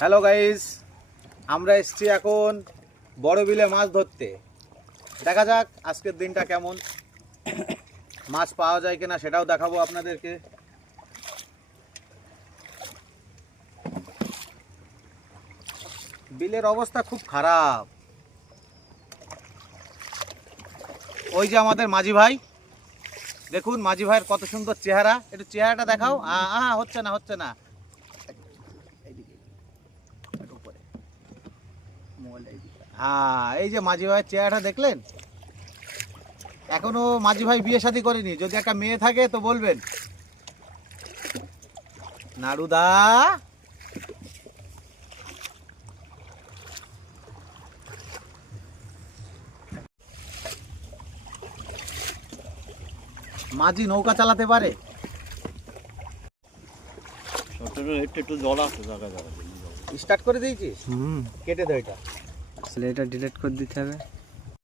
Hello guys, আমরা এসছি এখন বড় বিলে মাছ ধরতে। দেখা যাক আজকের দিনটা কেমন, মাছ পাওয়া যায় কিনা সেটাও দেখাবো আপনাদেরকে। বিলের অবস্থা খুব খারাপ। ওই যে আমাদের মাঝি ভাই, দেখুন মাঝি ভাইয়ের কত সুন্দর চেহারা, একটু চেহারাটা দেখাও। হচ্ছে না হ্যাঁ, এই যে মাঝি ভাইয়ের চেহারাটা দেখলেন। এখনো মাঝি ভাই বিয়ে শাদী করেনি, যদি একটা মেয়ে থাকে তো বলবেন। নাড়ুদা, মাঝি নৌকা চালাতে পারে? একটু জল আছে জায়গা স্টার্ট করে দিয়েছিস? কেটে দে এটা। এটা ডিলিট করে দিতে হবে।